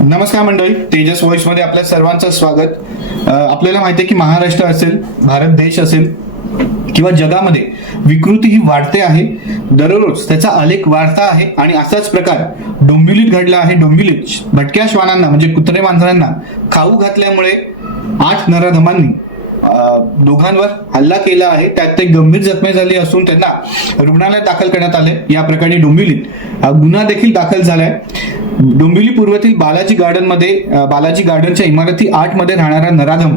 नमस्कार मंडळी, तेजस व्हॉइस मध्ये आपल्या सर्वांचं स्वागत। आपल्याला माहिती आहे की महाराष्ट्र असेल, भारत देश असेल किंवा जगामध्ये विकृती ही वाढते आहे। दररोज त्याचा आलेख वाढता आहे आणि असाच प्रकार डोंबिवलीत घडला आहे। डोंबिवलीत भटक्या श्वानांना म्हणजे कुत्रे मांजरांना खाऊ घातल्यामुळे 8 नराधमांनी दोघांवर हल्ला केला आहे। त्यात ते गंभीर जखमी झाले असून त्यांना रुग्णालयात दाखल करण्यात आले। या प्रकरणी डोंबिवलीत गुन्हा देखील दाखल झालाय। डोंबिवली पूर्वेतील बालाजी गार्डनच्या इमारती 8 मध्ये राहणारा नराधम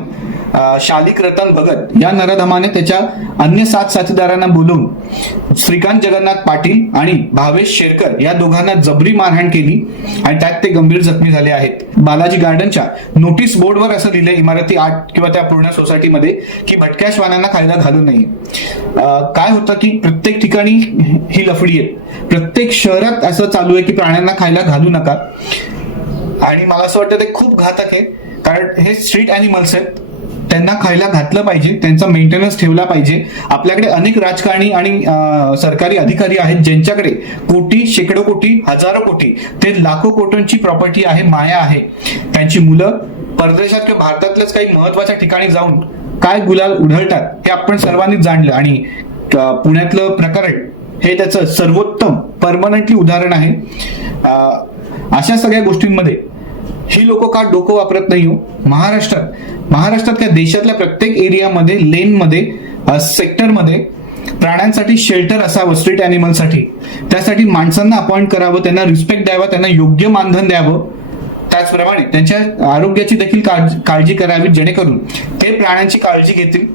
शालिक रतन भगत या नराधमाने त्याच्या अन्य 7 साथीदारांना बोलवून श्रीकांत जगन्नाथ पाटील आणि भावेश शेरकर या दोघांना जबरी मारहाण केली आणि त्यात ते गंभीर जखमी झाले आहेत। बालाजी गार्डनच्या नोटीस बोर्डवर असं लिहिलंय इमारती 8 किंवा त्या पूर्ण सोसायटीमध्ये की भटक्या श्वानांना खायला घालू नये। काय होतं की प्रत्येक ठिकाणी ही लफडी आहे, प्रत्येक शहरात असं चालू आहे की प्राण्यांना खायला घालू नका आणि मला असं वाटतं ते खूप घातक आहे। कारण हे स्ट्रीट अॅनिमल्स आहेत, त्यांना खायला घातलं पाहिजे, त्यांचा मेंटेनन्स ठेवला पाहिजे। आपल्याकडे अनेक राजकारणी आणि सरकारी अधिकारी आहेत ज्यांच्याकडे कोटी, शेकडो कोटी, हजारो कोटी ते लाखो कोटींची प्रॉपर्टी आहे, माया आहे। त्यांची मुलं परदेशात किंवा भारतातल्याच काही महत्वाच्या ठिकाणी जाऊन काय गुलाल उधळतात हे आपण सर्वांनीच जाणलं आणि पुण्यातलं प्रकरण हे त्याचं सर्वोत्तम परमनंटली उदाहरण आहे। अशा सगळ्या गोष्टींमध्ये ही लोक का डोकं वापरत नाही हो? महाराष्ट्रात काय देशातल्या प्रत्येक एरियामध्ये, लेनमध्ये, सेक्टरमध्ये प्राण्यांसाठी शेल्टर असावं स्ट्रीट अॅनिमलसाठी। त्यासाठी माणसांना अपॉइंट करावं, त्यांना रिस्पेक्ट द्यावा, त्यांना योग्य मानधन द्यावं। त्याचप्रमाणे त्यांच्या आरोग्याची देखील काळजी करावी जेणेकरून ते प्राण्यांची काळजी घेतील,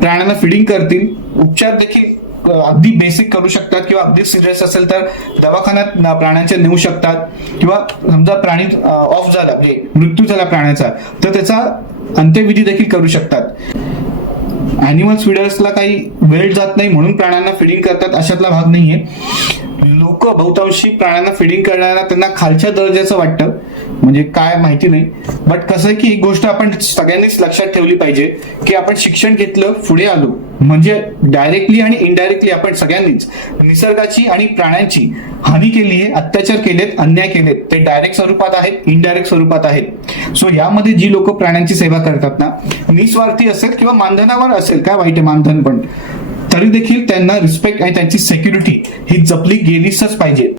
प्राण्यांना फिडिंग करतील, उपचार देखील अगदी बेसिक करू शकतात किंवा अगदी सिरियस असेल तर दवाखान्यात प्राण्यांचे नेऊ शकतात किंवा समजा प्राणी ऑफ झाला म्हणजे मृत्यू झाला प्राण्याचा तर त्याचा अंत्यविधी देखील करू शकतात। अॅनिमल्स फीडर्सला काही वेळ जात नाही म्हणून प्राण्यांना फिडिंग करतात अशातला भाग नाहीये। लोक बहुतांशी प्राण्यांना फिडिंग करणाऱ्या त्यांना खालच्या दर्जाचं वाटतं, म्हणजे काय माहिती नाही। बट कसं आहे की ही गोष्ट आपण सगळ्यांनीच लक्षात ठेवली पाहिजे की आपण शिक्षण घेतलं, पुढे आलो म्हणजे डायरेक्टली आणि इनडायरेक्टली आपण सगळ्यांनीच निसर्गाची आणि प्राण्यांची हानी केली आहे, अत्याचार केलेत, अन्याय केलेत। ते डायरेक्ट स्वरूपात आहेत, इनडायरेक्ट स्वरूपात आहेत। सो यामध्ये जी लोक प्राण्यांची सेवा करतात ना, निस्वार्थी असेल किंवा मानधनावर असेल, काय वाईट आहे मानधन पण, तरी देखील त्यांना रिस्पेक्ट आणि त्यांची सिक्युरिटी ही जपली गेलीच पाहिजे।